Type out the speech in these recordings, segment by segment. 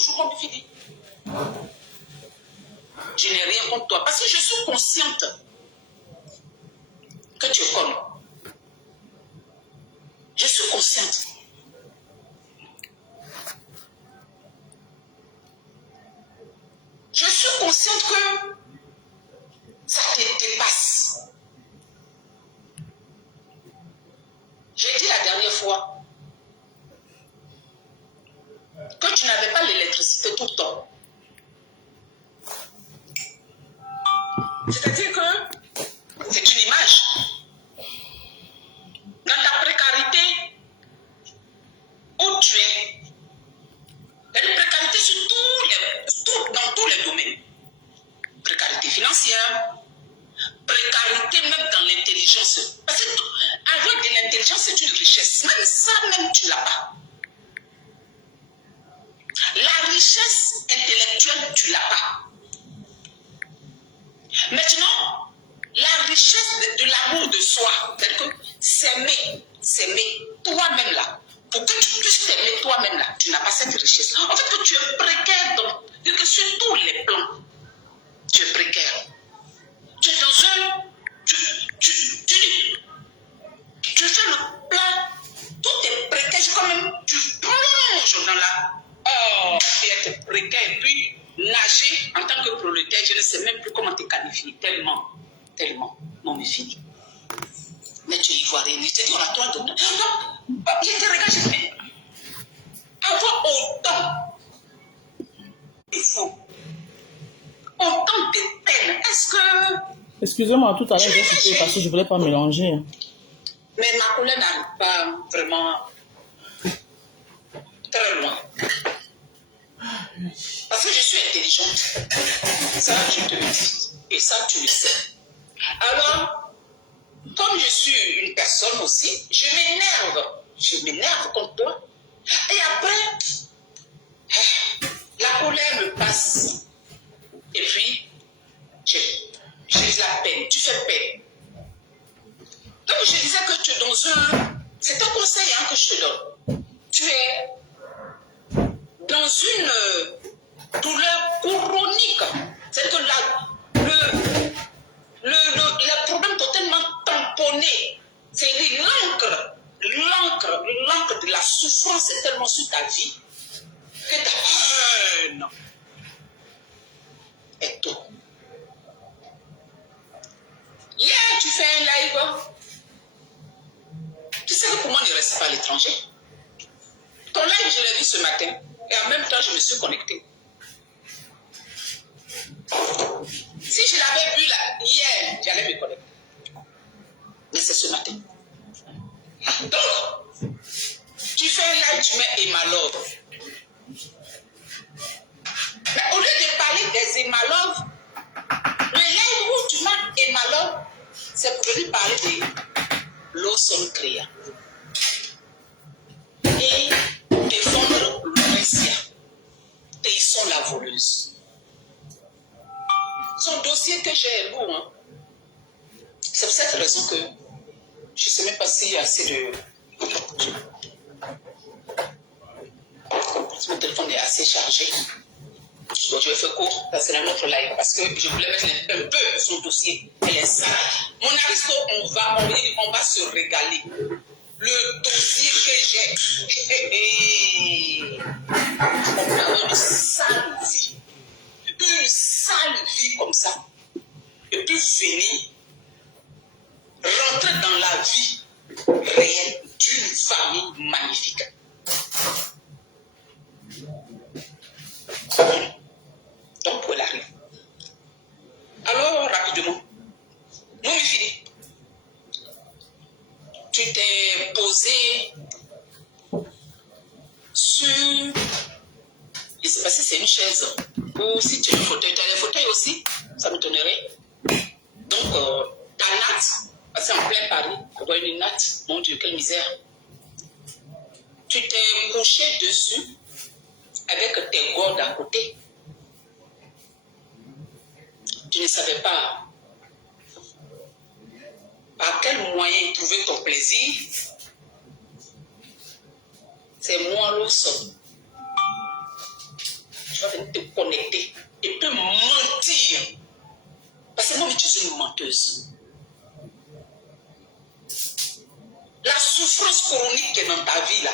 toujours, on me dit. Je n'ai rien contre toi parce que je suis consciente que tu es comme. Je suis consciente. Je suis consciente que ça te dépasse. J'ai dit la dernière fois que tu n'avais pas l'électricité tout le temps. C'est-à-dire que c'est une image. Dans ta précarité, où tu es, il y a une précarité dans tous les domaines. Précarité financière, précarité même dans l'intelligence. Parce qu'avoir de l'intelligence, c'est une richesse. Même ça, même tu ne l'as pas. La richesse intellectuelle, tu ne l'as pas. Maintenant, la richesse de l'amour de soi, c'est que s'aimer toi-même là. Pour que tu puisses t'aimer toi-même là, tu n'as pas cette richesse. En fait, que tu es précaire sur tous les plans. Tu es précaire. Tu es dans un... Tu fais le plan, tout est précaire. C'est comme tu plonges dans la... Oh, tu es précaire. Et puis, nager en tant que prolétaire, je ne sais même plus comment te qualifier. Tellement. Non, mais fini. Mais tu es ivoirien. Je te dis, on a toi de... Non, je te regarde, je fais... Avoir autant, il faut. Autant de peine. Est-ce que... Excusez-moi, tout à l'heure, j'ai coupé parce que je ne voulais pas mélanger. Mais ma colère n'arrive pas vraiment très loin. Parce que je suis intelligente. Ça, je te le dis. Et ça, tu le sais. Alors, comme je suis une personne aussi, je m'énerve. Je m'énerve contre toi. Et après, la colère me passe. Et puis, j'ai de la peine. Tu fais peine. Donc, je disais que tu es dans un... C'est un conseil que je te donne. Tu es dans une douleur chronique. C'est que le problème totalement tamponné. C'est l'encre de la souffrance est tellement sur ta vie que ta haine est tout. Hier, tu fais un live. Tu sais que pour moi, ne reste pas à l'étranger. Ton live, je l'ai vu ce matin. Et en même temps, je me suis connectée. Si je l'avais vu là, hier, j'allais me connecter. Mais c'est ce matin. Donc, tu fais un live, tu mets Emma Love. Mais au lieu de parler des Emma Love, le live où tu mets Emma Love, c'est pour venir parler de Lawson Créa. Et défendre Laurentia. Et ils sont la voleuse. Son dossier que j'ai lourd, hein. C'est pour cette raison que je ne sais même pas s'il y a assez de... Mon téléphone est assez chargé. Donc je vais faire court, ça sera notre live parce que je voulais mettre un peu son dossier. Elle est sale. Mon aristo, on va se régaler. Le dossier que j'ai. On a une sale vie. Une sale vie comme ça. Et puis venir rentrer dans la vie réelle d'une famille magnifique. Donc, elle arrive. Alors, rapidement, nous, fini. Tu t'es posé sur... Je ne sais pas si c'est une chaise ou si tu as un fauteuil. Tu as des fauteuils aussi, ça me donnerait. Donc, ta natte, parce qu'en plein Paris, on voit une natte. Mon Dieu, quelle misère. Tu t'es couché dessus avec tes gordes à côté. Tu ne savais pas par quel moyen trouver ton plaisir. C'est moi, Lawson. pour te connecter et peut mentir. Parce que moi, je suis une menteuse. La souffrance chronique qui est dans ta vie, là,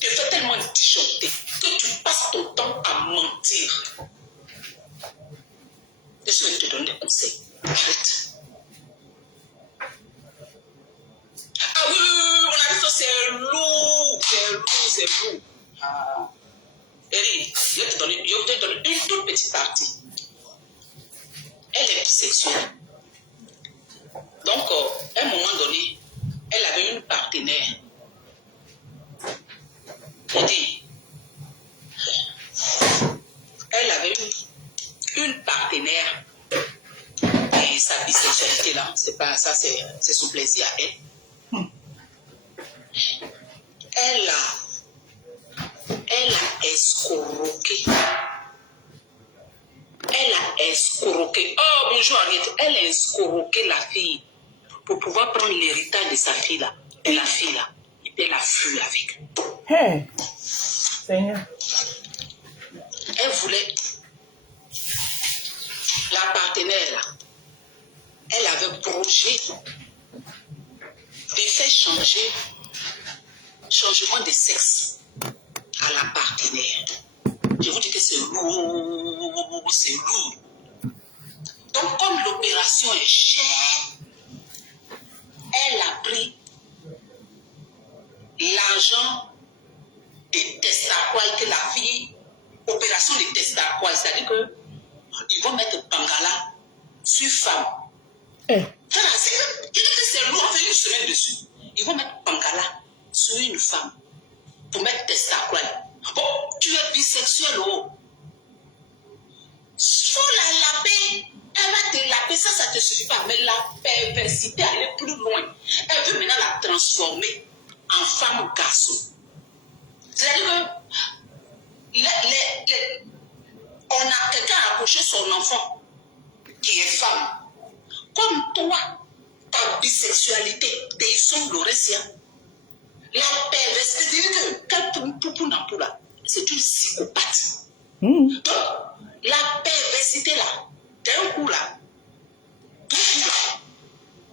te fait tellement disjoncter que tu passes ton temps à mentir. Je vais te donner des conseils. Arrête. Ah oui, on a dit que c'est lourd. C'est lourd. Ah. Eric, je vais te donner une toute petite partie. Elle est bisexuelle. Donc, à un moment donné, elle avait une partenaire. Elle dit, elle avait une partenaire. Et sa bisexualité là, c'est pas ça, c'est son plaisir à elle. Elle a escroqué. Elle a escroqué. Oh, bonjour Ariette. Elle a escroqué la fille pour pouvoir prendre l'héritage de sa fille là. Et la fille là. Et puis elle a fui avec. Hey, Seigneur. Elle voulait. La partenaire là. Elle avait projet de faire changement de sexe à la partenaire. Je vous dis que c'est lourd, c'est lourd. Donc, comme l'opération est chère, elle a pris l'argent des testacoles que la fille, opération des testacoles, c'est-à-dire qu'ils vont mettre Bangala sur femme. Hey. C'est lourd, on fait une semaine dessus. Ils vont mettre Bangala sur une femme pour mettre testacole. Bon, tu es bisexuel, oh. Faut la laver. Elle va te laver, ça te suffit pas. Mais la perversité, elle est plus loin. Elle veut maintenant la transformer en femme ou garçon. C'est-à-dire que on a quelqu'un à accoucher son enfant qui est femme. Comme toi, ta bisexualité, tes sons l'oresia. La perversité, c'est une psychopathe. Donc, la perversité là, d'un coup là,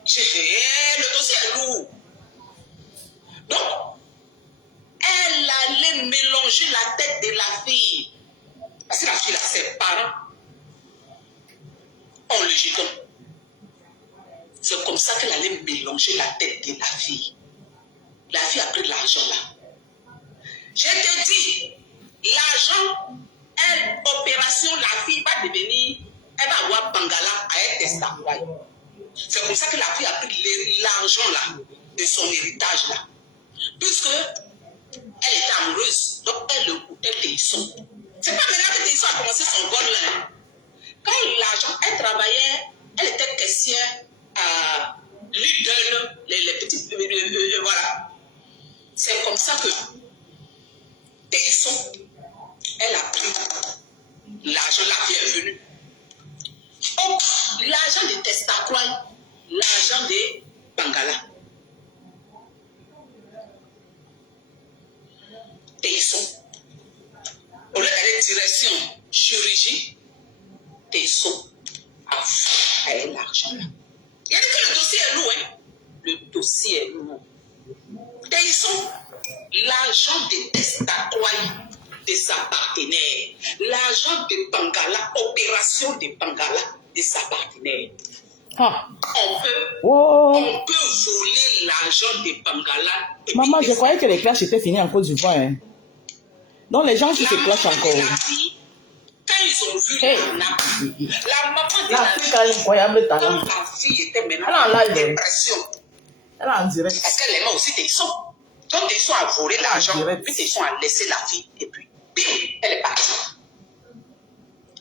j'ai fait, le dossier est lourd. Donc, elle allait mélanger la tête de la fille. Parce que la fille là, ses parents ont le jeton. C'est comme ça qu'elle allait mélanger la tête de la fille. La fille a pris l'argent là. Je te dis, l'argent, opération, la fille va devenir, elle va avoir Bangala à être testacoy. C'est comme ça que la fille a pris l'argent là, de son héritage là. Puisque elle était amoureuse, donc elle le coûtait Téisson. C'est pas maintenant que Téisson a commencé son vol là. Quand l'argent, elle travaillait, elle était caissière à Lidl, les petits, voilà. C'est comme ça que Téisson, elle a pris l'argent, la fille est venue. Donc, l'argent de testacoy, l'argent de Bangala. Téisson. Au lieu d'aller direction chirurgie, Téisson a elle l'argent là. Il y a dit que le dossier est lourd, hein? Le dossier est lourd. Téisson, l'argent de testacoy de sa partenaire, l'argent de Bangala, opération de Bangala de sa partenaire. Ah. On peut voler l'argent de Bangala. Maman, je croyais que les clashes étaient finis en Côte d'Ivoire. Hein. Donc les gens qui se clashent encore. Quand ils ont vu la maman de la fille a incroyable talent. Quand la fille était maintenant en dépression. Elle est en direct. Parce qu'elle aimait aussi Téisson. Donc Téisson a volé l'argent, puis Téisson a laissé la fille, et puis, bim, elle est partie.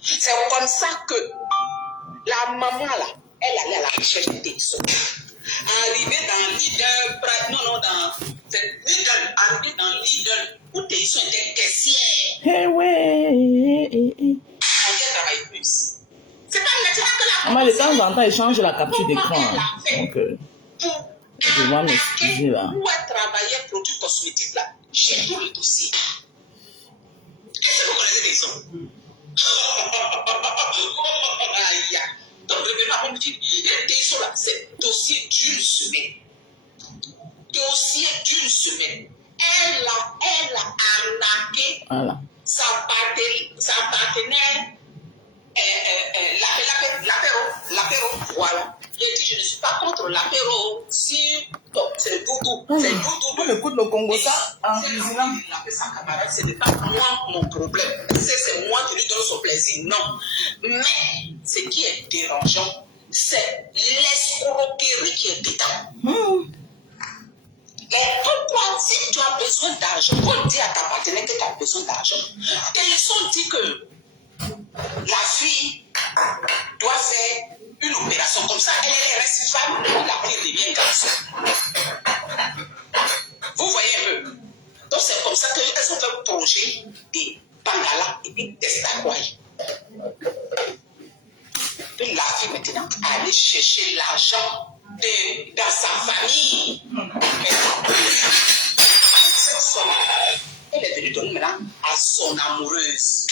C'est comme ça que la maman là, elle allait à la recherche de Téisson. Arrivée dans Lidl, arrivée dans Lidl, où Téisson était caissière. Eh ouais. Elle travaille plus. C'est pas naturel que la maman, de temps en temps, elle change la capture d'écran. Donc, je dois m'excuser là. Où elle travaillait produits cosmétiques là, j'ai tout le dossier. Est-ce que vous connaissez des sons? Aïe. Donc, revenons à mon petit. Les sons là, c'est dossier d'une semaine. Dossier d'une semaine. Elle a arnaqué Voilà. sa partenaire. L'apéro, voilà. J'ai dit, je ne suis pas contre l'apéro. Si, c'est doudou. C'est doudou. On écoute le Congo ça en cuisinant. Il appelle sa camarade, ce n'est pas moi mon problème. C'est moi qui lui donne son plaisir. Non. Mais, ce qui est dérangeant, c'est l'escroquerie qui est dedans. Et pourquoi, si tu as besoin d'argent, on dit à ta partenaire que tu as besoin d'argent, ils ont dit que la fille doit faire une opération comme ça, elle reste femme, la fille devient garçon. Vous voyez un peu. Donc c'est comme ça qu'elles ont fait un projet de Bangala et de Testakwai. Puis la fille maintenant allait chercher l'argent dans sa famille. Mais cette somme, elle est venue donner maintenant à son amoureuse.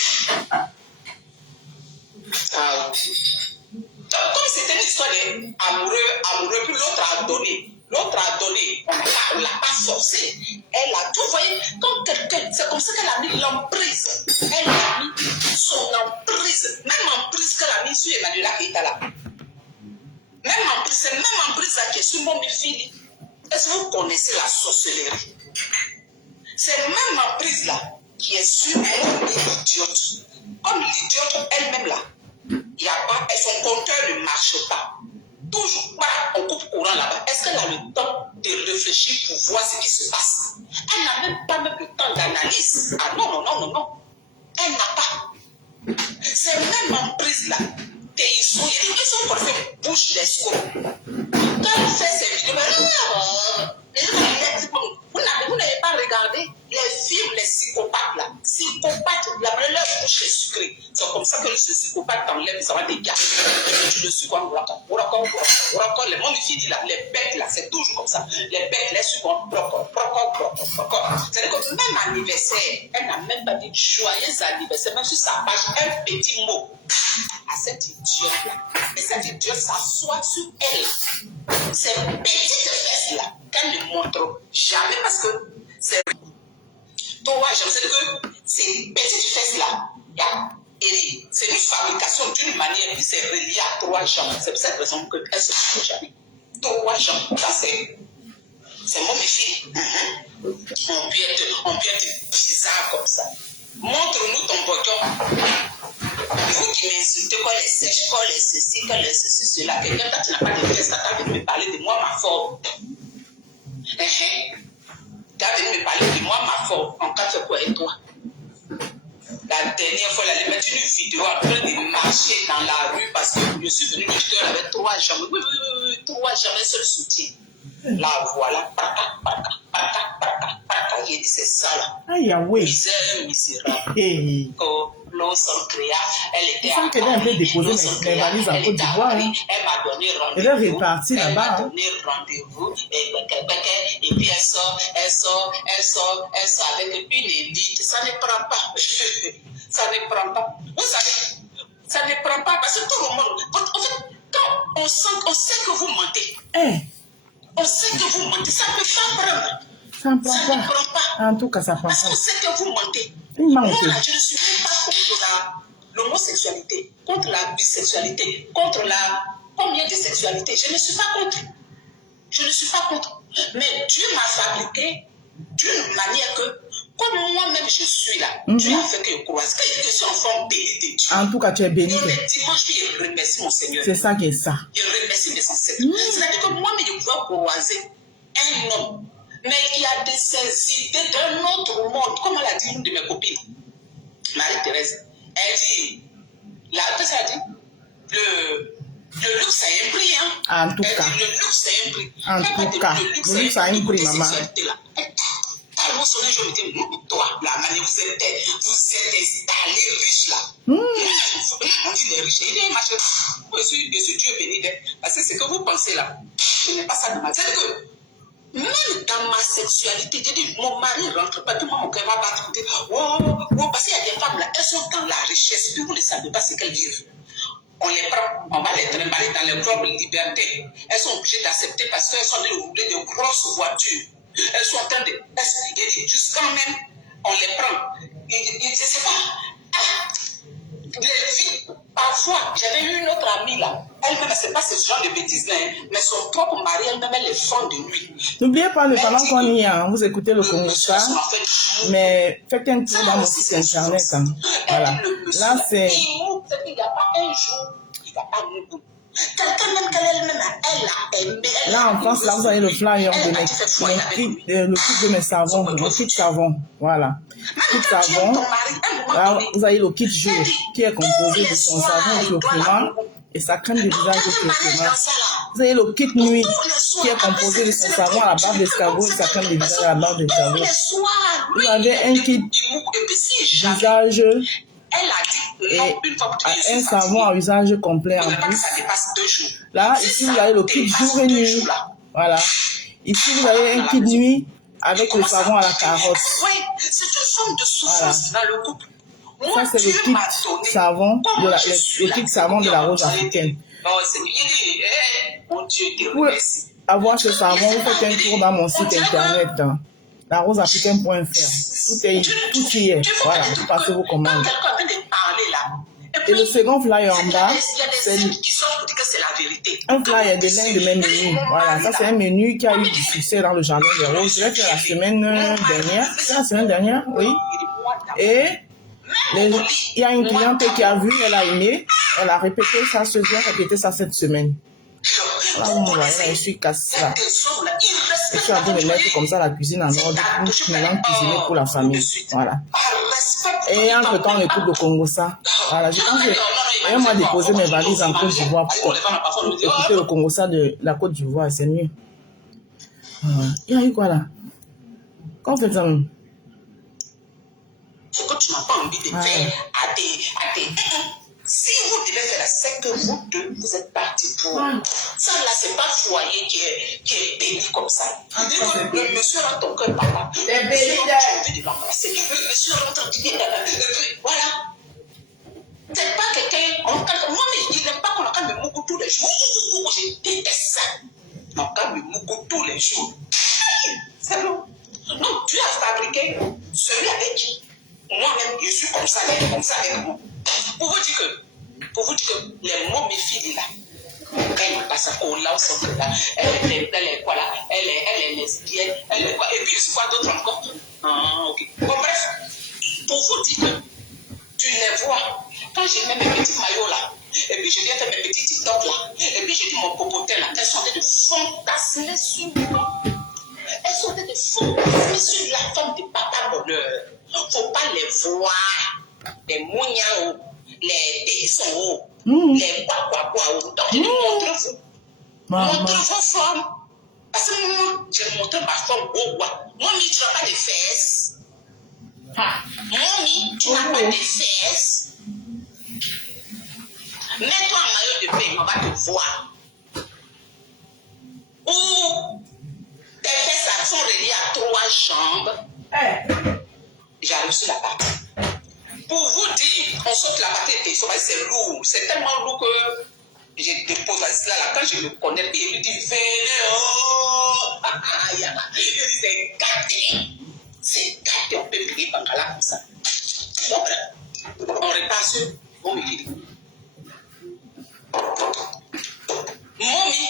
Donc, comme c'était une histoire d'amoureux, puis l'autre a donné. On ne l'a pas forcé. Elle a tout, vous voyez, comme quelqu'un, c'est comme ça qu'elle a mis l'emprise. Elle a mis son emprise, même emprise qu'elle a mis sur Emmanuela Keita là. Même emprise, c'est même emprise là qui est sur mon fille. Est-ce que vous connaissez la sorcellerie? C'est même emprise là qui est sur l'idiote. Comme l'idiote elle-même là. Il y a pas, son compteur ne marche pas. Toujours pas, on coupe courant là-bas. Est-ce qu'elle a le temps de réfléchir pour voir ce qui se passe? Elle n'a même pas le temps d'analyse. Ah non. Elle n'a pas. C'est même en prise là. Ils sont pour faire bouche d'esco. Quand elle fait ces vidéos, vous n'avez pas regardé les films, les psychopathes là. Psychopathes, leur bouche est sucrée. C'est comme ça que ce psychopathe t'enlève, ça va des gars. Tu le suis comme les mon fille là, les bêtes là, c'est toujours comme ça. Les bêtes, les suivants, c'est-à-dire que même anniversaire, elle n'a même pas dit joyeux anniversaire, même sur sa page, un petit mot à cette idiote là. Et cette idiote s'assoit sur elle. Ces petites fesses là, qu'elle ne montre jamais parce que c'est. Toi, je sais que ces petites fesses là, c'est une fabrication d'une manière, puis c'est relié à 3 jambes. C'est pour cette raison qu'elle ne se trouve jamais. 3 jambes, ça c'est mon méfie. On peut être bizarre comme ça. Montre-nous ton bouton. Vous qui m'insultez, quand les sèches, quand les ceci, quand les ceci, cela, quelqu'un, quand tu n'as pas de fesses, tu as venu me parler de moi, ma forme. Tu as venu me parler de moi, ma forme. En cas de quoi et toi? La dernière fois, elle allait mettre une vidéo en train de marcher dans la rue parce que je suis venu me dire avec 3 jambes. Oui, 3 jambes, un seul soutien. Là, voilà. Il dit, c'est ça là. Aïe, oui. Misère misérable. Oh, l'on s'en créa. Elle était à Paris. Elle a déposé mes valises en Côte d'Ivoire. Elle m'a donné rendez-vous. Elle est repartie là-bas. Elle m'a donné rendez-vous. Et puis elle sort avec une élite. Ça ne prend pas. Ça ne prend pas. Vous savez, ça ne prend pas parce que tout le monde. En fait, quand on sait que vous mentez. On sait que vous mentez. Ça ne peut pas prendre. Ça ne prend pas. En tout cas, ça prend pas. Parce qu'on sait que vous mentez. Moi, je ne suis même pas contre l'homosexualité, contre la bisexualité, contre la combien de sexualité. Je ne suis pas contre. Je ne suis pas contre. Mais Dieu m'a fabriqué d'une manière que, comme moi-même je suis là, Dieu a fait que je croise. Que je suis en forme bénie de Dieu. En tout cas, tu es béni. Et le dimanche, je remercie mon Seigneur. C'est ça qui est ça. Je remercie mes ancêtres. C'est-à-dire que moi-même, je pouvais croiser un homme. Mais il y a des idées d'un autre monde. Comme elle a dit une de mes copines, Marie-Thérèse, elle dit, qu'est-ce qu'elle a dit? Le luxe a un prix, hein? En tout cas. Le luxe a un prix. En tout cas, le luxe a un prix, maman. Alors, son jour, je me dis, toi, la manière vous êtes installé riche là. On dit les riches. Il dit, machin, je suis Dieu béni. Parce que ce que vous pensez là, ce n'est pas ça de ma tête. Même dans ma sexualité, j'ai dit, mon mari rentre pas, tout le monde, mon cœur va battre. Oh, parce qu'il y a des femmes là, elles sont dans la richesse, puis vous ne savez pas ce qu'elles vivent. On les prend, on va les trimballer dans les clubs de liberté. Elles sont obligées d'accepter parce qu'elles sont en train de rouler de grosses voitures. Elles sont en train de... Jusqu'à même, on les prend. Je ne sais pas. Les filles, parfois, j'avais eu une autre amie là. Elle-même, c'est pas ce genre de bêtises là, mais son propre mari, elle-même, elle les fend de lui. N'oubliez pas, pendant qu'on y est, hein, vous écoutez le Congossa, mais faites un tour dans mon site internet. Hein. Voilà. Là, c'est... Il n'y a pas un jour, il n'y a pas un bout. Quelqu'un même qu'elle-même, elle a aimé. Là, en France, là, vous avez le flyer de le kit de mes savons, le kit savon. Voilà. Kit savon. Là, vous avez le kit jour qui est composé de son savon Fiocrema et sa crème de visage de Fiocrema. Vous avez le kit nuit qui est composé de son savon à la barbe d'escargot et sa crème de visage à la barbe d'escargot. Vous avez un kit visage et un savon à usage complet en plus. Là, ici, vous avez le kit jour et nuit. Voilà. Ici, vous avez un kit nuit avec le savon à la carotte. Voilà. Ça, c'est le kit savon le kit savon de la rose africaine. Pour avoir ce savon, vous faites un tour dans mon site internet, laroseafricaine.fr. Tout y est. Voilà, vous passez vos commandes. Et le second flyer en bas, c'est un flyer de l'un de mes menus. Voilà, ça c'est un menu qui a eu du succès dans le jardin des roses. Je l'ai fait la semaine dernière. C'est la semaine dernière, oui. Et il y a une cliente qui a vu, elle a aimé, elle a répété ça ce jour, répété ça cette semaine. Là, vous me voyez, là, je suis cassée là. Je suis en train de mettre comme ça la cuisine en ordre pour maintenant cuisiner pour la famille. Voilà. Et entre-temps, le couple de Congossa. Voilà, je pense que je vais moi déposer mes valises en Côte d'Ivoire pour écouter le Congossa de la Côte d'Ivoire, c'est mieux. Il y a eu quoi là? Quand vous faites ça même? Ce que tu n'as pas envie de faire à tes... Si vous devez faire la c'est que vous deux, vous êtes partis pour... Ça là, c'est pas foyer qui est béni comme ça. Le monsieur rentre ton cœur, papa. C'est béni. Tu veux de l'embrasser. Le monsieur rentre, tu dis... Voilà. C'est pas quelqu'un... Moi, je n'aime pas qu'on entende me moukou tous les jours. Je déteste ça. On entend me moukou tous les jours. C'est bon. Donc, tu as fabriqué celui avec qui moi-même, je suis comme ça avec moi. Pour vous dire que les momiphiles là, quand ils passent au là, elle est quoi là, elle est lesbienne, elle est quoi, et puis je vois d'autres encore. Ok. Bon, bref, pour vous dire que tu les vois, quand je mets mes petits maillots là, et puis je viens faire mes petits TikTok là, et puis je dis mon popotin là, elles sont en train de fantasmer sur moi. Elles sont en train de fantasmer sur la femme de papa bonheur. Faut pas les voir, les mougnans, les tessons, les quoi. Donc, je dis, montrez-vous. Montrez vos formes. Parce que moi, j'ai montré ma forme au bois. Moi, tu n'as pas de fesses. Mommy, tu n'as pas de fesses. Mets-toi en maillot de bain, on va te voir. Ou tes fesses sont reliées à 3 jambes. J'arrive sur la partie. Pour vous dire, on saute la partie de tesson, c'est lourd. C'est tellement lourd que je dépose là, quand je le connais, il me dit, venez, il dit, c'est gâté, on peut prier pendant là comme ça. Donc, on repart sur Mommy. Mommy,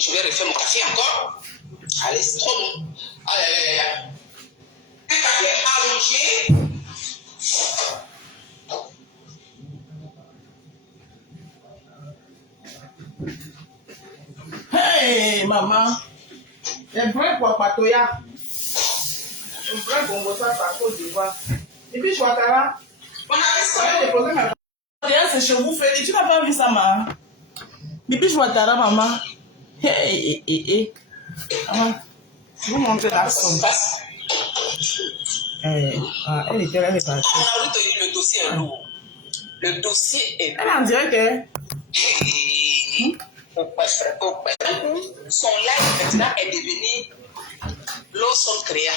je vais refaire mon café encore. Allez, c'est trop bon. Aïe. Allongé. Hey, maman. Les vrais Patoya. Les vrais Congossa par Côte d'Ivoire. Et puis, Chouatara. On a déposé ma... Regarde, c'est chez vous, Félix. Tu n'as pas vu ça, maman? Et puis, Chouatara, maman. Hey. Maman, vous montrez la somme. Elle était là, elle est partie. On a retenu le dossier est lourd. Le dossier est lourd. Elle est en direct, Son live maintenant est devenu L'eau sont créés.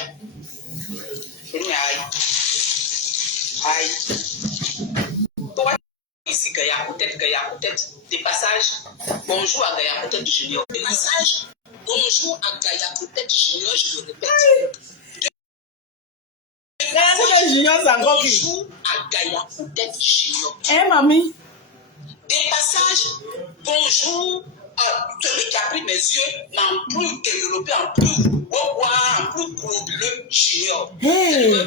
Aïe. Toi, ici, Gaïa, peut-être des passages. Bonjour à Gaïa, peut-être Junior. Des passages. Bonjour à Gaïa, peut-être Junior, je le répète. Junior, c'est encore qui? Bonjour à Gaïa, peut-être Junior. Hein, mamie? Des passages. Bonjour à celui qui a pris mes yeux, en plus développé, en plus en plus globuleux Junior. Hey.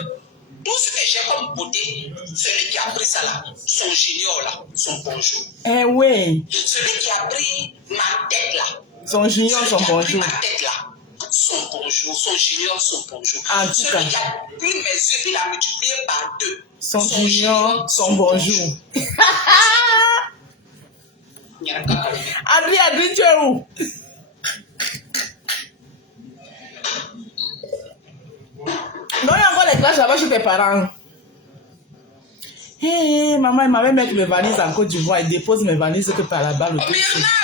Tout ce que j'ai comme beauté, celui qui a pris ça là, son junior là, son bonjour. Eh oui. Celui qui a pris ma tête là, son junior, son bonjour. Ma tête là, son bonjour, son junior, son bonjour. En tout cas. Celui qui a pris mes yeux, puis l'a multiplié par 2. Son junior, son bonjour. Adri, tu es où? Non, il y a encore les classes là-bas chez tes parents. Hé, maman, il m'avait mettre mes valises en Côte d'Ivoire et dépose mes valises que par là-bas. Myrna,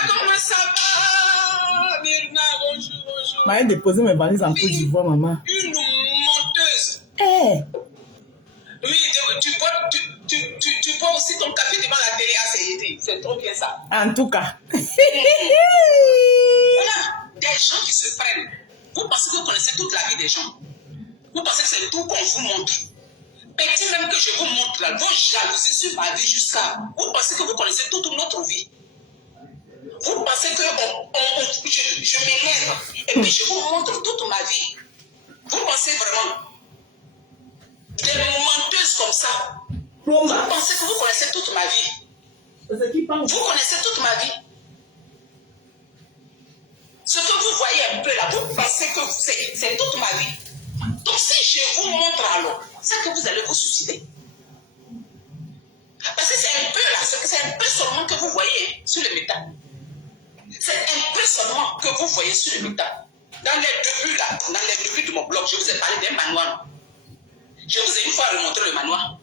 comment ça va? Myrna, bonjour. Maman, déposé mes valises en Côte d'Ivoire, maman. Une menteuse. Hé. Oui, tu bois aussi ton café devant la télé à CGT. C'est trop bien ça. En tout cas. Voilà, des gens qui se prennent. Vous pensez que vous connaissez toute la vie des gens. Vous pensez que c'est tout qu'on vous montre. Petit même que je vous montre là, vos jalousies sur ma vie jusqu'à... Vous pensez que vous connaissez toute notre vie. Vous pensez que je m'énerve et puis je vous montre toute ma vie. Vous pensez vraiment des menteuses comme ça. Vous pensez que vous connaissez toute ma vie. Vous connaissez toute ma vie. Ce que vous voyez un peu là, vous pensez que c'est toute ma vie. Donc si je vous montre alors, c'est que vous allez vous suicider. Parce que c'est un peu là, c'est un peu seulement que vous voyez sur le métal. C'est un peu seulement que vous voyez sur le métal. Dans les débuts là, dans les débuts de mon blog, je vous ai parlé d'un manoir. Je vous ai une fois remontré le manoir.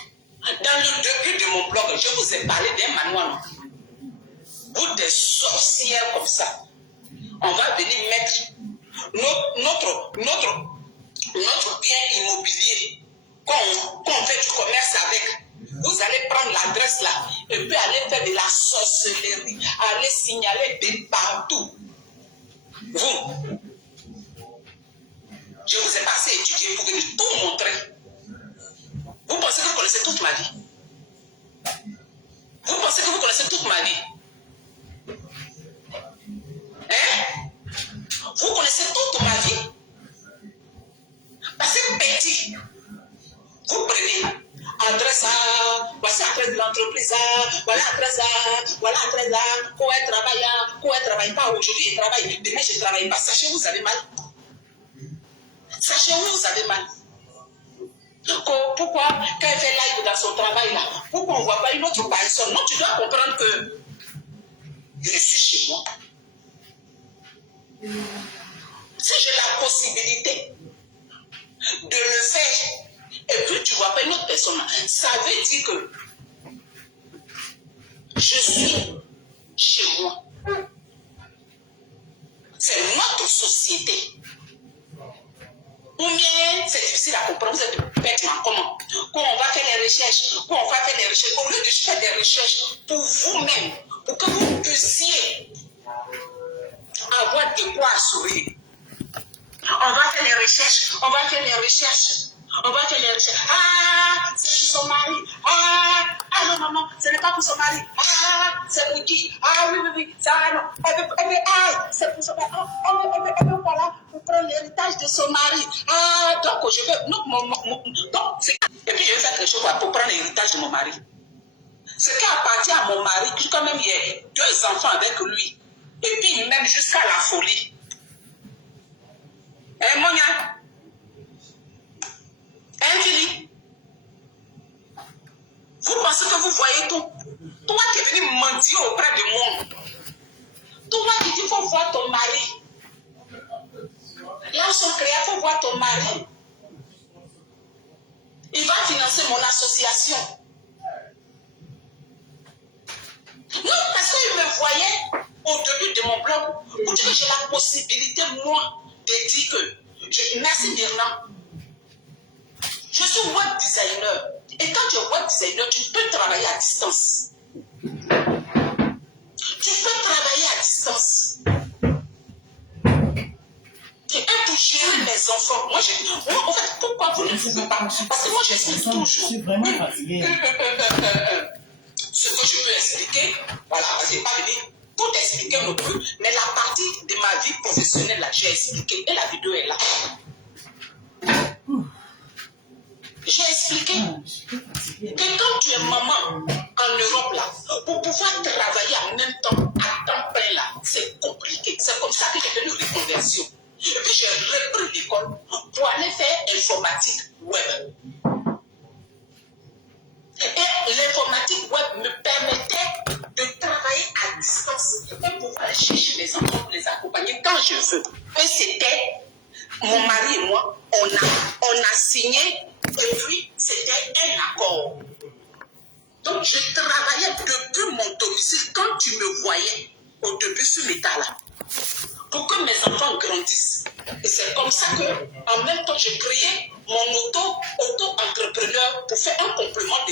Dans le début de mon blog, je vous ai parlé d'un manoir. Vous des sorcières comme ça. On va venir mettre notre bien immobilier qu'on fait du commerce avec. Vous allez prendre l'adresse là et puis aller faire de la sorcellerie, aller signaler de partout. Vous, je vous ai passé étudier pour venir tout montrer. Vous pensez que vous connaissez toute ma vie? Vous pensez que vous connaissez toute ma vie? Hein? Vous connaissez toute ma vie? Parce que petit, vous prenez adresse A, voici l'adresse de l'entreprise A, voilà l'adresse A, voilà l'adresse A, quoi elle travaille pas aujourd'hui, elle travaille, demain je ne travaille pas. Sachez vous avez mal. Sachez vous avez mal. Pourquoi quand elle fait live dans son travail là, pourquoi on ne voit pas une autre personne? Non, tu dois comprendre que je suis chez moi. Si j'ai la possibilité de le faire, et puis tu ne vois pas une autre personne, ça veut dire que je suis chez moi. C'est notre société. Ou bien c'est difficile à comprendre, vous êtes bêtement comment? Quand on va faire les recherches, au lieu de faire des recherches pour vous-même, pour que vous puissiez avoir de quoi sourire. On va faire les recherches. Ah, c'est pour son mari. Ah non, maman, ce n'est pas pour son mari. Ah, c'est pour qui? Ah oui, ça non. C'est pour son mari. Elle veut voilà, pour prendre l'héritage de son mari. Ah, donc je veux. Donc, et puis je vais faire quelque chose pour prendre l'héritage de mon mari. Ce qui appartient à mon mari, puis quand même il y a 2 enfants avec lui. Et puis même jusqu'à la folie. Hein, Monia? Hein, Julie? Vous pensez que vous voyez tout? Toi qui es venu mentir auprès de moi. Toi qui dis qu'il faut voir ton mari. Là où sont créés, il faut voir ton mari. Il va financer mon association. Non, parce qu'il me voyait au début de mon blog, où j'ai la possibilité, moi, te dire que, merci Myriam, je suis web designer. Et quand tu es web designer, tu peux travailler à distance. Tu peux travailler à distance. Et pour gérer les enfants, moi, en fait, pourquoi vous ne pouvez pas? Parce que moi, j'explique toujours. Je suis vraiment fatiguée. Ce que je peux expliquer, voilà, c'est pas venir tout expliquer non plus, mais la partie de ma vie professionnelle, là, j'ai expliqué, et la vidéo est là. J'ai expliqué que quand tu es maman en Europe, là, pour pouvoir travailler en même temps, à temps plein, là, c'est compliqué. C'est comme ça que j'ai fait une reconversion. Et puis j'ai repris l'école pour aller faire informatique web. Et l'informatique web me permettait de travailler à distance et pouvoir aller chercher les enfants pour les accompagner quand je veux. Et c'était mon mari et moi, on a signé et puis c'était un accord. Donc je travaillais depuis mon domicile quand tu me voyais au début sur l'état-là. Pour que mes enfants grandissent. Et c'est comme ça que, en même temps, j'ai créé mon auto-entrepreneur pour faire un complément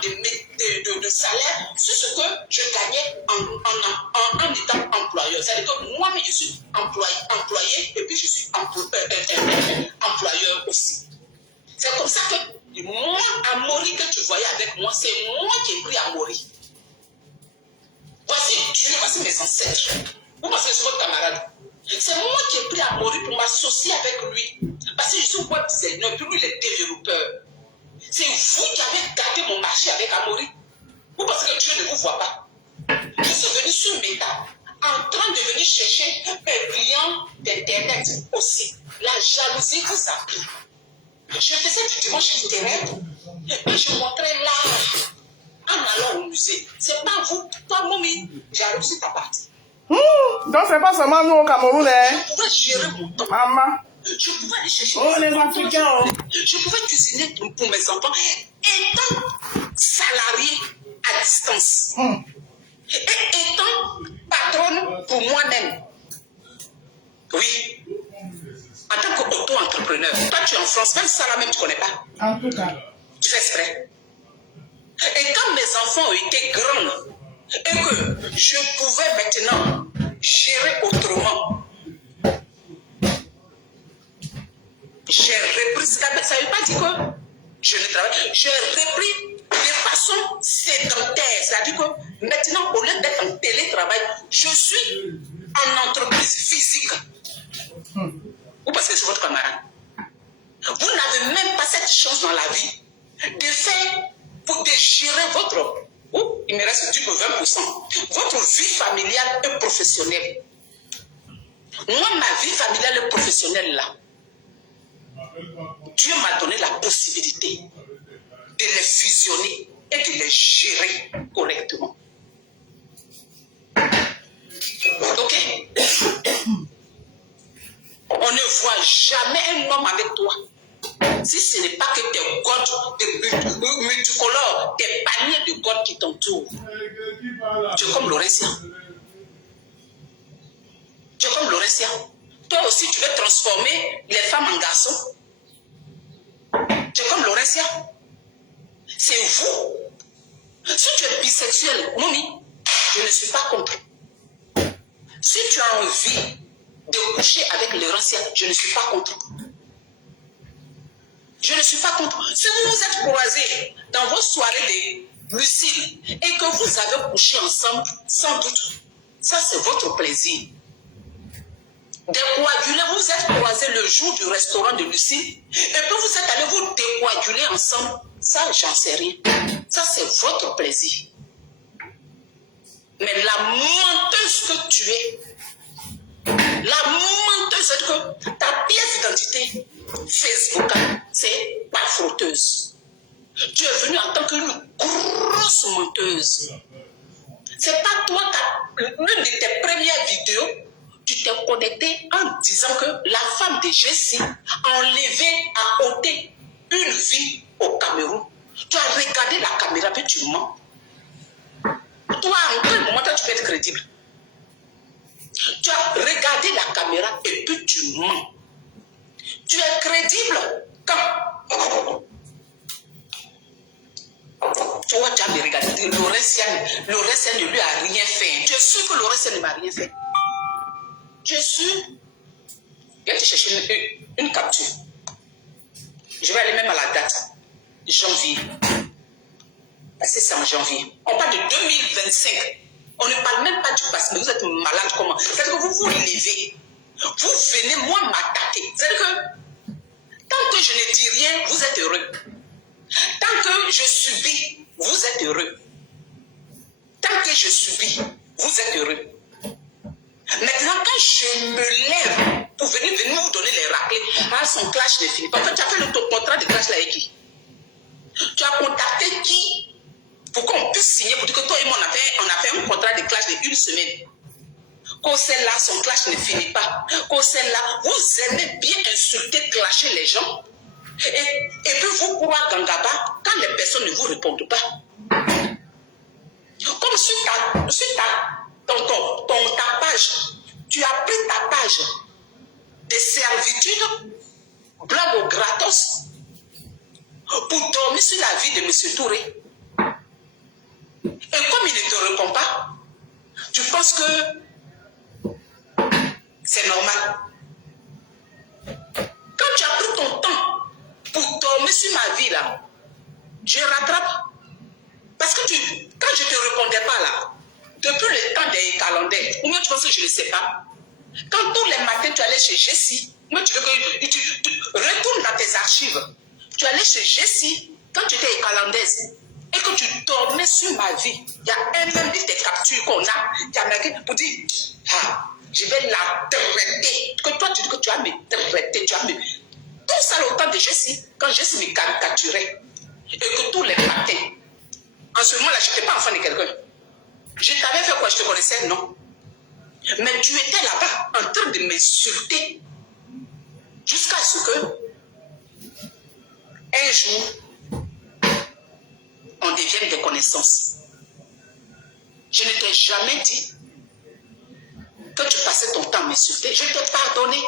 de salaire sur ce que je gagnais en étant employeur. C'est-à-dire que moi-même, je suis employé et puis je suis employeur aussi. C'est comme ça que moi, Amaury, que tu voyais avec moi, c'est moi qui ai pris Amaury. Voici Dieu, voici mes ancêtres. Vous pensez que c'est votre camarade. C'est moi qui ai pris Amaury pour m'associer avec lui. Parce que je suis web designer, puis lui, il est développeur. C'est vous qui avez gardé mon marché avec Amaury. Vous pensez que Dieu ne vous voit pas. Je suis venu sur Meta, en train de venir chercher un client d'Internet aussi. La jalousie vous a pris. Je faisais du dimanche littéraire et je montrais l'art en allant au musée. C'est pas vous, toi, Momi, j'arrive sur ta partie. Donc c'est pas seulement nous au Cameroun, hein? Je pouvais gérer mon temps. Maman. Je pouvais aller chercher les Africains. Oh. Je pouvais cuisiner pour mes enfants étant salarié à distance. Et étant patronne pour moi-même. Oui. En tant qu'auto-entrepreneur. Toi, tu es en France, même ça là même, tu ne connais pas. En tout cas. Tu fais exprès. Et quand mes enfants ont été grands, et que je pouvais maintenant gérer autrement, j'ai repris, ça ne veut pas dire que je ne travaille pas, j'ai repris de façon sédentaire, c'est-à-dire que maintenant, au lieu d'être en télétravail, je suis en entreprise physique. Ou parce que c'est votre camarade. Vous n'avez même pas cette chance dans la vie de faire, pour de gérer votre, il me reste du 20%, votre vie familiale et professionnelle. Moi, ma vie familiale et professionnelle, là, Dieu m'a donné la possibilité de les fusionner et de les gérer correctement. Ok? On ne voit jamais un homme avec toi. Si ce n'est pas que tes godes multicolores, tes paniers de godes qui t'entourent. Tu es comme Laurentia. Tu es comme Laurentia. Toi aussi, tu veux transformer les femmes en garçons. Tu es comme Laurentia. C'est vous. Si tu es bisexuel, Momi, je ne suis pas contre. Si tu as envie de coucher avec Laurentia, je ne suis pas contre. Je ne suis pas contre. Si vous vous êtes croisés dans vos soirées de Lucille et que vous avez couché ensemble, sans doute, ça c'est votre plaisir. Décoaguler, vous êtes croisés le jour du restaurant de Lucille et puis vous êtes allés vous décoaguler ensemble, ça j'en sais rien. Ça c'est votre plaisir. Mais la menteuse que tu es, la menteuse, c'est que ta pièce d'identité Facebook, c'est pas frotteuse. Tu es venue en tant qu'une grosse menteuse. C'est pas toi qui l'une de tes premières vidéos, tu t'es connecté en disant que la femme de Jessie a enlevé, a ôté une vie au Cameroun. Tu as regardé la caméra et tu mens. Toi, en quel moment tu peux être crédible? Tu as regardé la caméra et puis tu mens. Tu es crédible quand... Toi, tu as me regardé. Laurentia ne lui a rien fait. Tu es sûr que Laurentia ne m'a rien fait? Tu es sûr? Viens te chercher une capture. Je vais aller même à la date. Janvier. Parce que c'est en janvier. On parle de 2025. On ne parle même pas du passé. Mais vous êtes malade comment? C'est-à-dire que vous vous levez. Vous venez, moi, m'attaquer. C'est-à-dire que tant que je ne dis rien, vous êtes heureux. Tant que je subis, vous êtes heureux. Tant que je subis, vous êtes heureux. Maintenant, quand je me lève pour venir vous donner les rappels, ah, son clash ne finit pas. En fait, tu as fait le contrat de clash là avec qui? Tu as contacté qui pour qu'on puisse signer, pour dire que toi et moi, on a fait un contrat de clash de 1 semaine. Quand celle-là, son clash ne finit pas. Quand celle-là, vous aimez bien insulter, clasher les gens. Et puis vous courez à Gangaba quand les personnes ne vous répondent pas. Comme sur ta page, tu as pris ta page de servitude, blague au gratos, pour dormir sur la vie de M. Touré. Et comme il ne te répond pas, tu penses que c'est normal. Quand tu as pris ton temps pour dormir sur ma vie là, je rattrape. Parce que quand je ne te répondais pas là, depuis le temps des calendriers, ou bien tu penses que je ne sais pas. Quand tous les matins tu allais chez Jessie, moi tu veux que tu retournes dans tes archives. Tu allais chez Jessie quand tu étais calendaise et que tu dormais sur ma vie. Il y a un même de tes captures qu'on a qui a marqué pour dire ah, je vais la traiter. Que toi tu dis que tu as me traiter, tu as me. Tout ça le temps de Jessie, quand Jessie me caricaturait. Et que tous les matins, en ce moment-là, je n'étais pas enfant de quelqu'un. Je t'avais fait quoi? Je te connaissais, non? Mais tu étais là-bas en train de m'insulter jusqu'à ce que un jour, on devienne des connaissances. Je ne t'ai jamais dit que tu passais ton temps à m'insulter. Je t'ai pardonné.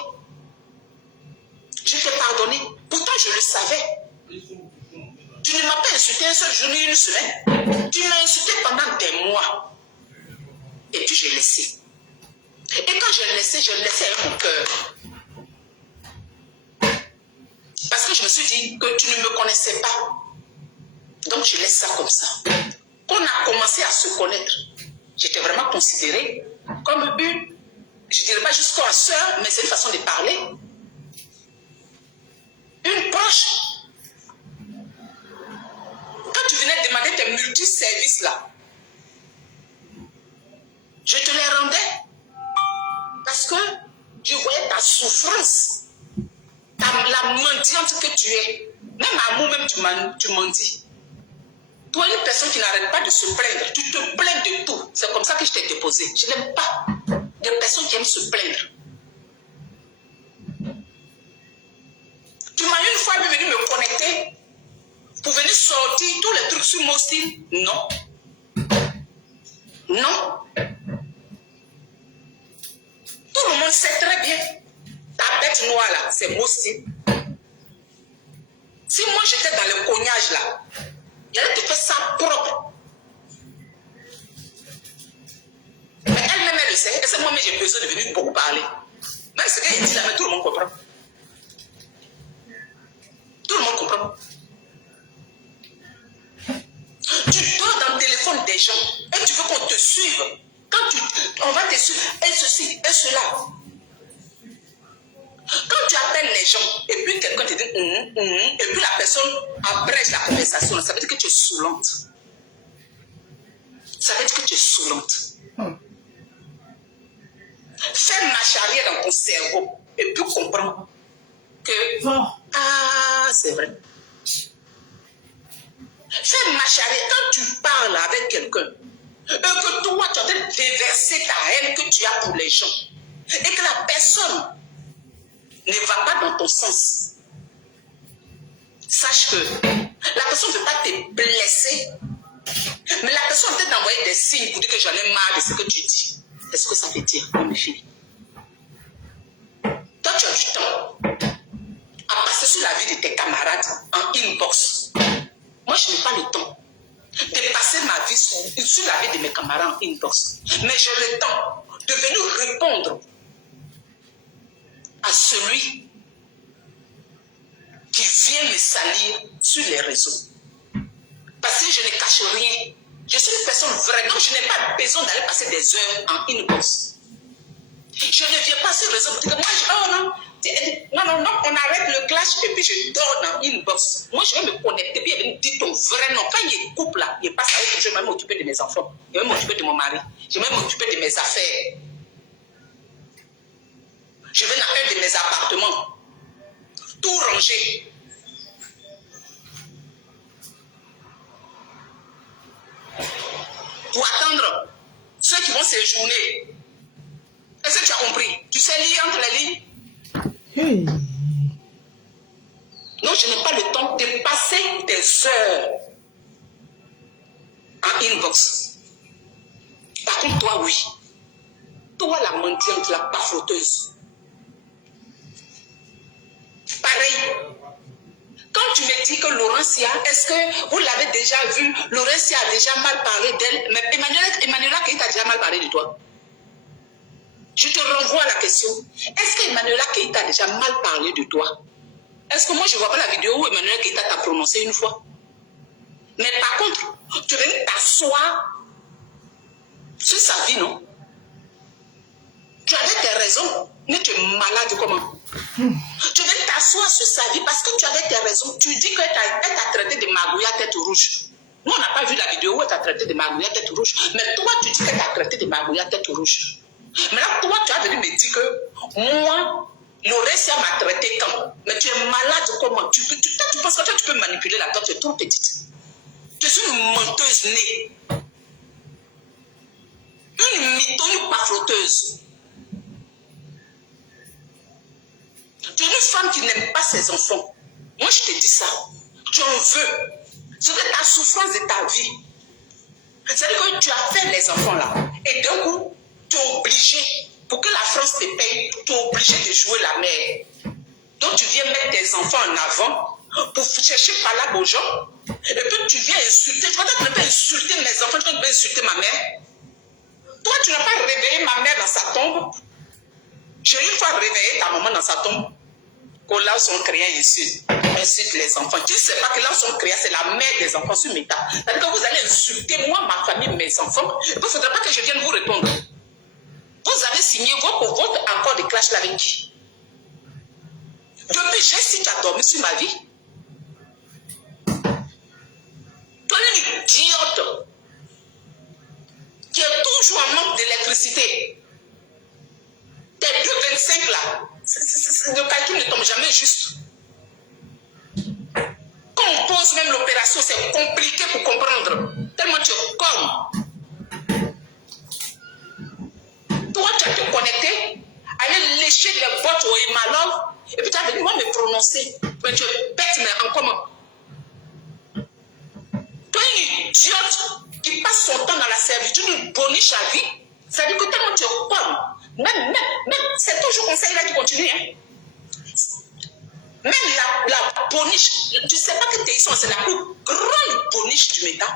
Je t'ai pardonné. Pourtant, je le savais. Tu ne m'as pas insulté un seul jour ni une semaine. Tu m'as insulté pendant des mois. Et puis, j'ai laissé. Et quand je laissais avec mon cœur. Parce que je me suis dit que tu ne me connaissais pas. Donc, je laisse ça comme ça. Quand on a commencé à se connaître, j'étais vraiment considérée comme une, je ne dirais pas juste comme sœur, mais c'est une façon de parler. Une proche. Quand tu venais demander tes multiservices là, je te les rendais. Parce que je voyais ta souffrance, la mendiante que tu es. Même à moi-même, tu mendis. Toi, une personne qui n'arrête pas de se plaindre, tu te plains de tout. C'est comme ça que je t'ai déposé. Je n'aime pas des personnes qui aiment se plaindre. Tu m'as une fois venu me connecter pour venir sortir tous les trucs sur mon style. Non. Non. Tout le monde sait très bien. Ta bête noire là, c'est mon style. Si moi j'étais dans le cognage là, j'allais te faire ça propre. Mais elle-même, elle le sait. Et c'est moi-même, j'ai besoin de venir beaucoup parler. Même ce qu'elle dit là, mais tout le monde comprend. Tout le monde comprend. Tu dors dans le téléphone des gens et tu veux qu'on te suive. Quand on va te suivre, et ceci, et cela. Quand tu appelles les gens et puis quelqu'un te dit et puis la personne abrège la conversation, ça veut dire que tu es saoulante. Ça veut dire que tu es saoulante. Fais marche arrière dans ton cerveau et puis comprends que ah, c'est vrai. Fais marche arrière quand tu parles avec quelqu'un et que toi tu as déversé ta haine que tu as pour les gens et que la personne ne va pas dans ton sens. Sache que la personne ne veut pas te blesser, mais la personne peut t'envoyer des signes pour dire que j'en ai marre de ce que tu dis. Qu'est-ce que ça veut dire, mes filles? Toi, tu as du temps à passer sur la vie de tes camarades en inbox. Moi, je n'ai pas le temps de passer ma vie sur la vie de mes camarades en inbox. Mais j'ai le temps de venir répondre à celui qui vient me salir sur les réseaux. Parce que je ne cache rien. Je suis une personne vraie, donc je n'ai pas besoin d'aller passer des heures en inbox. Je ne viens pas sur les réseaux pour dire que moi, non, on arrête le clash et puis je dors dans inbox. Moi, je vais me connecter, puis il me dit ton vrai nom. Quand il y a couple là, il passe à eux, je vais même m'occuper de mes enfants, je vais m'occuper de mon mari, je vais m'occuper de mes affaires. Je vais dans un de mes appartements, tout rangé. Pour attendre ceux qui vont séjourner. Est-ce que tu as compris? Tu sais lire entre les lignes? Non, je n'ai pas le temps de passer des heures en inbox. Par contre, toi, oui. Toi, la mendiante, la bafouteuse. Pareil. Quand tu me dis que Laurentia, est-ce que vous l'avez déjà vu? Laurentia a déjà mal parlé d'elle. Mais Emmanuela Keita a déjà mal parlé de toi. Je te renvoie à la question. Est-ce que Emmanuela Keita a déjà mal parlé de toi? Est-ce que moi je ne vois pas la vidéo où Emmanuela Keita t'a prononcé une fois? Mais par contre, tu viens t'asseoir sur sa vie, non? Tu avais tes raisons, mais tu es malade comment? Tu viens t'asseoir sur sa vie parce que tu avais tes raisons. Tu dis qu'elle t'a traité de magouille à tête rouge. Nous, on n'a pas vu la vidéo où elle t'a traité de magouille à tête rouge. Mais toi, tu dis qu'elle t'a traité de magouille à tête rouge. Mais là, toi, tu as venu me dire que moi, Laurentia m'a traité quand? Mais tu es malade comment? Tu penses que toi, tu peux manipuler la tête, tu es trop petite. Tu es une menteuse née. Une mytho, une pafroteuse. Tu es une femme qui n'aime pas ses enfants. Moi, je te dis ça. Tu en veux. C'est ta souffrance de ta vie. C'est-à-dire que tu as fait les enfants là. Et d'un coup, tu es obligé, pour que la France te paye, tu es obligé de jouer la mère. Donc tu viens mettre tes enfants en avant pour chercher par là aux gens. Et puis tu viens insulter. Tu ne peux pas insulter mes enfants, tu ne peux pas insulter ma mère. Toi, tu n'as pas réveillé ma mère dans sa tombe. J'ai une fois réveillé ta maman dans sa tombe. Qu'on là où sont créés insulte les enfants. Tu ne sais pas que là où sont créés, c'est la mère des enfants sur mes tas. C'est-à-dire que vous allez insulter moi, ma famille, mes enfants. Il ne faudra pas que je vienne vous répondre. Vous avez signé votre accord de clash là avec qui? Depuis, si tu as dormi sur ma vie. Toi, une idiote qui est toujours en manque d'électricité. Tes 2,25 là, le calcul ne tombe jamais juste. Quand on pose même l'opération, c'est compliqué pour comprendre. Tellement tu es con. Toi, tu as te connecté, aller lécher les bottes au Himalov, et puis tu as venu moi me prononcer. Mais tu es bête, mais en comment? Toi, une idiote qui passe son temps dans la servitude, une boniche à vie, ça veut dire que tellement tu es con. Même, c'est toujours comme ça, il a dit continuer. Hein. Même la boniche, tu ne sais pas que Téisson, c'est la plus grande boniche du méta.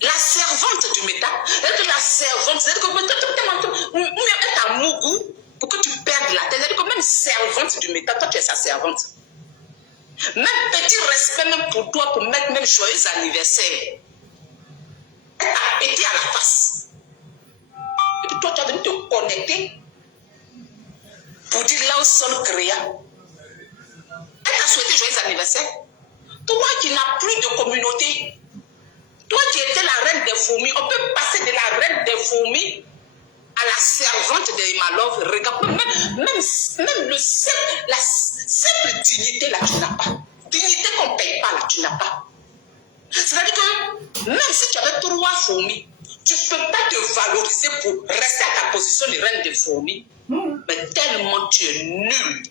La servante du méta, c'est-à-dire que la servante, c'est-à-dire que mieux être à Mougou pour que tu perdes la tête. C'est-à-dire que même servante du méta, toi tu es sa servante. Même petit respect même pour toi, pour mettre même joyeux anniversaire. Elle t'a pété à la face. Et puis toi, tu as venu te connecter pour dire là où sol créa. Elle t'a souhaité joyeux anniversaire. Toi qui n'as plus de communauté, toi qui étais la reine des fourmis, on peut passer de la reine des fourmis à la servante de Himalov. Regarde, même la simple dignité là, tu n'as pas. Dignité qu'on ne paye pas là, tu n'as pas. C'est-à-dire que même si tu avais 3 fourmis, tu ne peux pas te valoriser pour rester à ta position de reine des fourmis. Mais tellement tu es nul.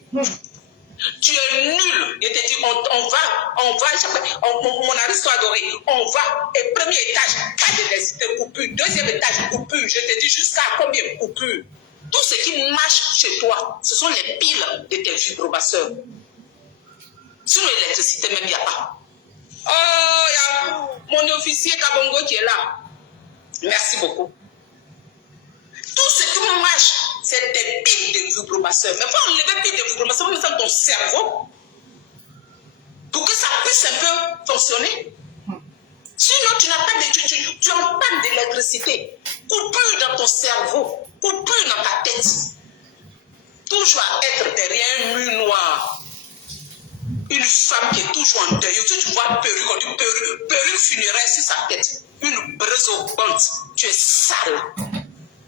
Tu es nul. Je te dis, on va, mon aristo adoré, on va, et premier étage, pas d'électricité, coupure. Deuxième étage, coupure. Je te dis jusqu'à combien coupure. Tout ce qui marche chez toi, ce sont les piles de tes vibromasseurs. Sur l'électricité, même, il n'y a pas. Oh, il y a mon officier Kabongo qui est là. Merci beaucoup. Tout ce qui marche, c'est des piles de vibromasseurs. Mais faut enlever piles de vibromasseurs, mettre dans ton cerveau pour que ça puisse un peu fonctionner. Sinon, tu n'as pas de, tu en panne d'électricité. Coupure dans ton cerveau, coupure dans ta tête. Toujours à être derrière un mur noir. Une femme qui est toujours en deuil. Si tu vois perruque, on dit perruque funéraire sur sa tête. Une braise au ventre. Tu es sale.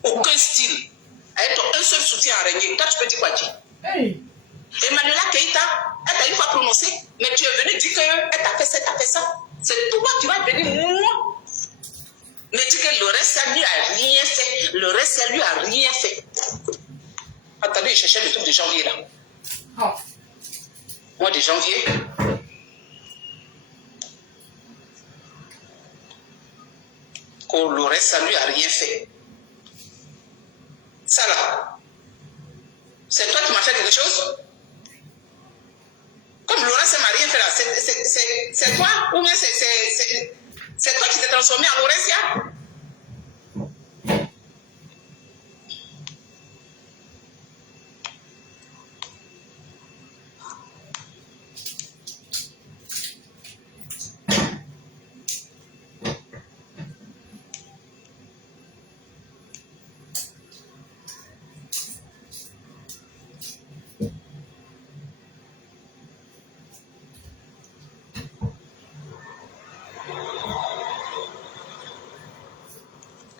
Aucun style. Avec un seul soutien araignée. Toi, tu peux dire quoi, tu? Hey. Emmanuela Keïta, elle t'a une fois prononcé, mais tu es venu dire qu'elle t'a fait ça, elle t'a fait ça. C'est toi qui vas venir, moi. Mais dis que le reste, ça lui a rien fait. Le reste, ça lui a rien fait. Attendez, je cherchais le truc de janvier là. Oh. Mois de janvier. Que le reste, ça lui a rien fait. Ça là. C'est toi qui m'as fait quelque chose? Comme Laurent ne m'a rien fait là, c'est toi? Ou bien c'est toi qui t'es transformé en Laurentia?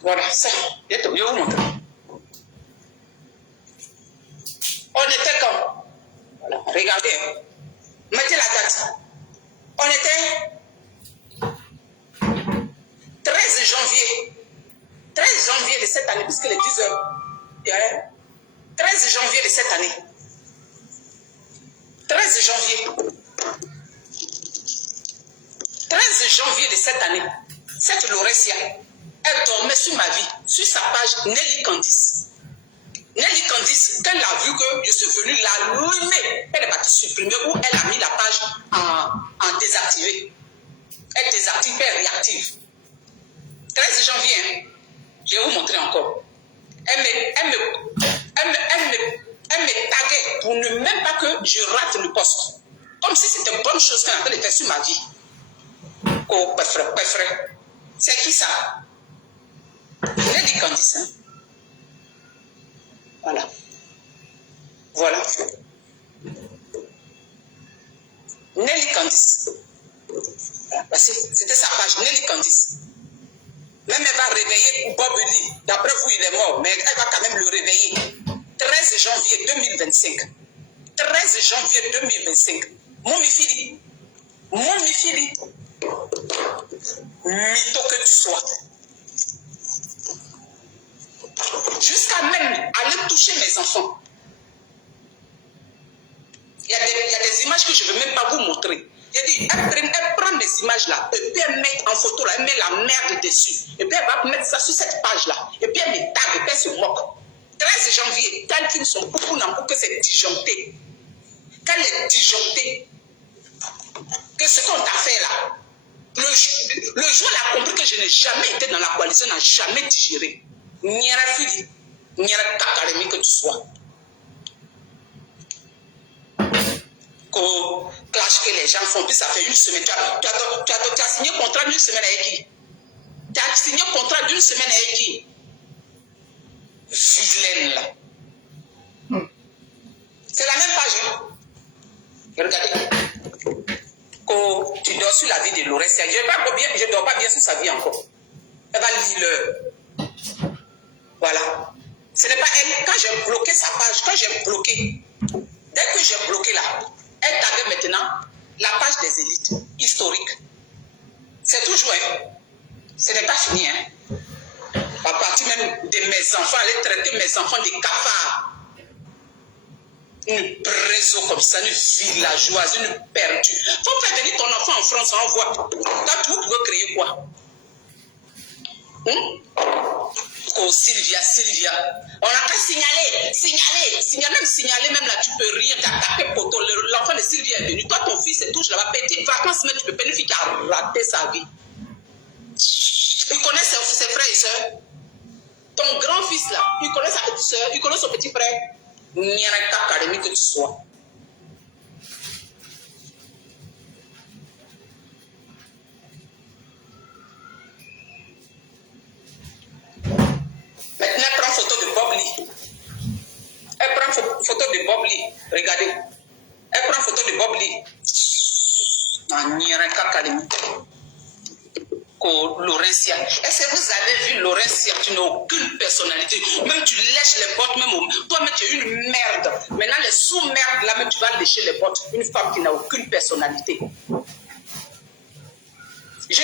Voilà, ça, je vais vous montrer. On était comme, voilà, regardez, mettez la date. On était 13 janvier de cette année, puisque les 10 heures, 13 janvier de cette année. 13 janvier de cette année, cette Laurentia, elle dormait sur ma vie, sur sa page Nelly Candice. Nelly Candice, quand elle a vu que je suis venu l'allumer, elle est partie supprimer ou elle a mis la page en désactivé. Elle désactive, elle réactive. 13 janvier, hein, je vais vous montrer encore. Elle me taguait pour ne même pas que je rate le poste. Comme si c'était une bonne chose qu'elle est en train de faire sur ma vie. Oh, frère. C'est qui ça? Nelly Candice. Hein? Voilà. Nelly Candice. C'était sa page, Nelly Candice. Même elle va réveiller Bob Lee. D'après vous, il est mort, mais elle va quand même le réveiller. 13 janvier 2025. 13 janvier 2025. Mon Mifili. Mytho que tu sois. Jusqu'à même aller toucher mes enfants. Il y a des images que je ne veux même pas vous montrer. J'ai dit, elle prend les images là, et puis elle met en photo là, elle met la merde dessus. Et puis elle va mettre ça sur cette page là. Et puis elle me tague, et puis elle se moque. 13 janvier, tant qu'ils sont beaucoup n'en que c'est disjoncté. Quand elle est disjonctée, que ce qu'on t'a fait là, le jour où elle a compris que je n'ai jamais été dans la coalition, n'a jamais digéré. Niera fili, niera kakaremi que tu sois. Qu'au clash que les gens font, puis ça fait une semaine. Tu as signé contrat d'une semaine avec qui? Tu as signé contrat d'une semaine avec qui? Vilaine là. C'est la même page. Hein? Regardez. Quand tu dors sur la vie de Laurentia, je ne dors pas bien sur sa vie encore. Elle va lire l'heure. Voilà. Ce n'est pas elle. Quand j'ai bloqué sa page, dès que j'ai bloqué là, elle taguait maintenant la page des élites historiques. C'est toujours, hein. Ce n'est pas fini, hein. À partir même de mes enfants, elle traiter mes enfants de cafards. Une préso comme ça, une villageoise, une perdue. Faut faire venir ton enfant en France, on voit. Toi, tu peux créer quoi? Oh, Sylvia. On a qu'à signaler, même là, tu peux rien, t'as tapé poteau. L'enfant de Sylvia est venu. Toi, ton fils est touche là-bas, petite vacances, mais tu peux pas une fille qui a raté sa vie. Il connaît ses frères et soeurs. Ton grand-fils là, il connaît sa petite soeur, il connaît son petit frère. Il n'y a pas académique que tu sois. Maintenant, elle prend photo de Bob Lee. Elle prend photo de Bob Lee. Regardez. Elle prend photo de Bob Lee. Il n'y a pas académique. Laurentia. Est-ce que vous avez vu Laurentia? Tu n'as aucune personnalité. Même tu lèches les bottes, même toi-même tu es une merde. Maintenant les sous-merdes là, même tu vas lécher les bottes. Une femme qui n'a aucune personnalité. J'ai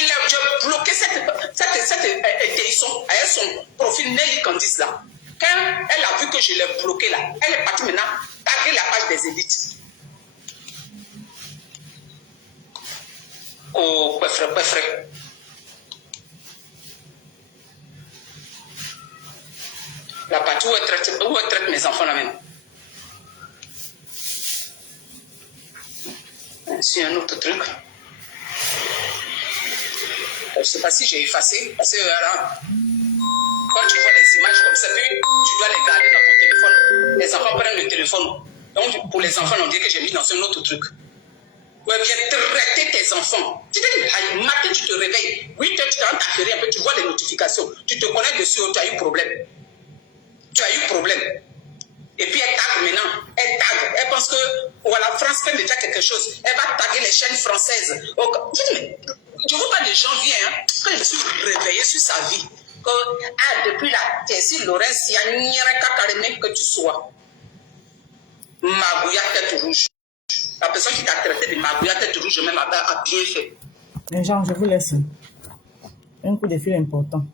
bloqué cette éthéisson avec son profil Nelly Candice là. Quand elle a vu que je l'ai bloqué là, elle est partie maintenant taguer la page des élites. Oh, frère. La partie où elle traite mes enfants là même. C'est un autre truc. Je ne sais pas si j'ai effacé. Parce que là, quand tu vois les images comme ça, tu dois les garder dans ton téléphone. Les enfants prennent le téléphone. Donc pour les enfants, on dit que j'ai mis dans un autre truc. Ouais, viens traiter tes enfants. Tu dis, matin, tu te réveilles. 8 heures, tu t'en t'affaires un peu, tu vois les notifications. Tu te connais dessus, tu as eu problème. Et puis elle tague maintenant. Elle pense que voilà, France fait déjà quelque chose. Elle va taguer les chaînes françaises. Je vois pas les gens viennent. Quand je me suis réveillée sur sa vie. Depuis là, tu es sur Laurence, il n'y a rien que tu sois. Magouya tête rouge. La personne qui t'a traité de Magouya tête rouge, même a bien fait. Les gens, je vous laisse. Un coup de fil important.